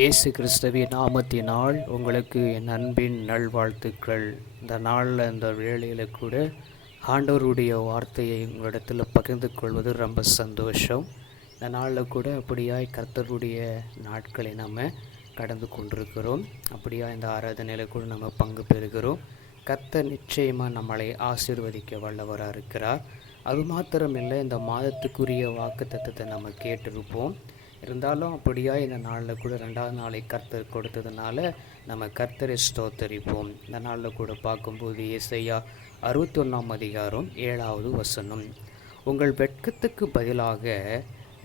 இயேசு கிறிஸ்துவின் நாமத்தினால் உங்களுக்கு என் அன்பின் நல்வாழ்த்துக்கள். இந்த நாளில் இந்த வேளையில் கூட ஆண்டவருடைய வார்த்தையை உங்களிடத்தில் பகிர்ந்து கொள்வது ரொம்ப சந்தோஷம். இந்த நாளில் கூட அப்படியாய் கர்த்தருடைய நாட்களை நம்ம கடந்து கொண்டிருக்கிறோம். அப்படியா இந்த ஆராதனையில் கூட நம்ம பங்கு பெறுகிறோம். கர்த்தர் நிச்சயமாக நம்மளை ஆசீர்வதிக்க வல்லவராக இருக்கிறார். அது மாத்திரமில்லை இந்த மாதத்துக்குரிய வாக்கு தத்துவத்தை நம்ம கேட்டிருப்போம். இருந்தாலும் அப்படியா இந்த நாளில் கூட ரெண்டாவது நாளை கர்த்தர் கொடுத்ததுனால நம்ம கர்த்தரை ஸ்தோத்தரிப்போம். இந்த நாளில் கூட பார்க்கும்போது இசையா அறுபத்தொன்னாம் அதிகாரம் ஏழாவது வசனம். உங்கள் வெட்கத்துக்கு பதிலாக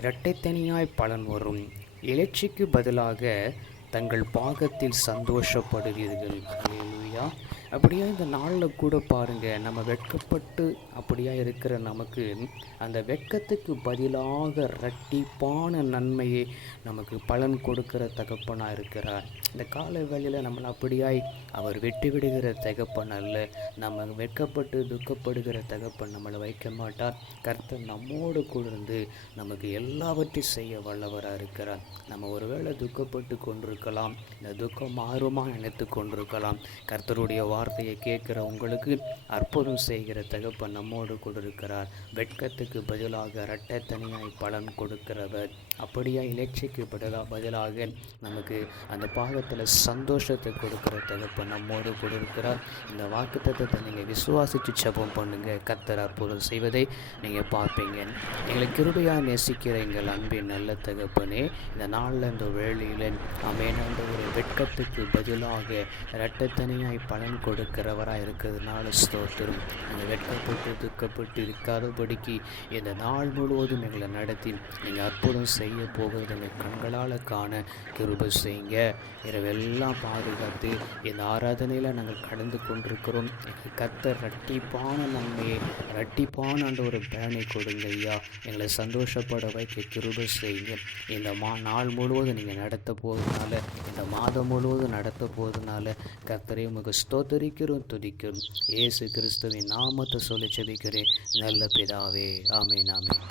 இரட்டைத்தனியாய் பலன் வரும். எழுச்சிக்கு பதிலாக தங்கள் பாகத்தில் சந்தோஷப்படுவீர்கள். அப்படியா இந்த நாளில் கூட பாருங்கள் நம்ம வெட்கப்பட்டு அப்படியா இருக்கிற நமக்கு அந்த வெட்கத்துக்கு பதிலாக ரட்டிப்பான நன்மையை நமக்கு பலன் கொடுக்கிற தகப்பனாக இருக்கிறார். இந்த கால வேளையில் நம்மளை அப்படியாய் அவர் வெட்டி விடுகிற தகப்பன் அல்ல. நம்ம வெட்கப்பட்டு துக்கப்படுகிற தகப்பன் நம்மளை வைக்க மாட்டார். கர்த்தர் நம்மோடு கூட இருந்து நமக்கு எல்லாவற்றையும் செய்ய வல்லவராக இருக்கிறார். நம்ம ஒருவேளை துக்கப்பட்டு கொண்டிருக்கலாம் இந்த துக்கம் மாறுமா நினைத்து கொண்டிருக்கலாம். கர்த்தருடைய வார்த்தையை கேட்குற உங்களுக்கு அற்புதம் செய்கிற தகப்பன் நம்மோடு கொண்டிருக்கிறார் வெட்கத்துக்கு பதிலாக இரட்டை தனியாய் பலன் கொடுக்கிறவர். அப்படியா? இலட்சிக்கு பதிலாக பதிலாக நமக்கு அந்த பாகத்தில் சந்தோஷத்தை கொடுக்கிற தகப்பன் நம்மோடு கொண்டிருக்கிறார் இந்த வாக்கு தத்துவத்தை நீங்கள் விசுவாசித்து ஜெபம் பண்ணுங்கள் கத்தர் அற்புதம் செய்வதை நீங்கள் பார்ப்பீங்க. எங்களை கிருபையாக நேசிக்கிற எங்கள் அன்பின் நல்ல தகப்பனே இந்த நாளில் இந்த வேளையில் அமையன ஒரு வெட்கத்துக்கு பதிலாக இரட்டத்தனியாய் பலன் கொடுக்கிறவராக இருக்கிறதுனால ஸ்தோத்திரம். நீங்கள் வெட்கப்பட்டு துக்கப்பட்டு இருக்காதபடிக்கு இந்த நாள் முழுவதும் எங்களை நடத்தி நீங்கள் அற்புதம் செய்ய போகிறது எங்கள் கண்களால் காண கிருபை செய்யுங்க. இரவெல்லாம் பாதுகாத்து இந்த ஆராதனையில் நாங்கள் கடந்து கொண்டிருக்கிறோம். எங்கள் கத்த ரட்டிப்பான நன்மையை ரட்டிப்பான அந்த ஒரு பேனை கொடுங்க ஐயா. எங்களை சந்தோஷப்பட வைக்க கிருப செய்யுங்க. இந்த மா நாள் முழுவதும் நீங்கள் நடத்த போகிறதுனால இந்த மாதம் முழுவதும் நடத்த போகிறதுனால போவதனால உங்களுக்கு ஸ்தோத்திர ஸ்தோத்தரிக்கிறோம் துதிக்கிறோம். இயேசு கிறிஸ்துவின் நாமத்தை சொல்லி செபிக்கிறேன். நல்ல பிதாவே. ஆமேன் ஆமேன்.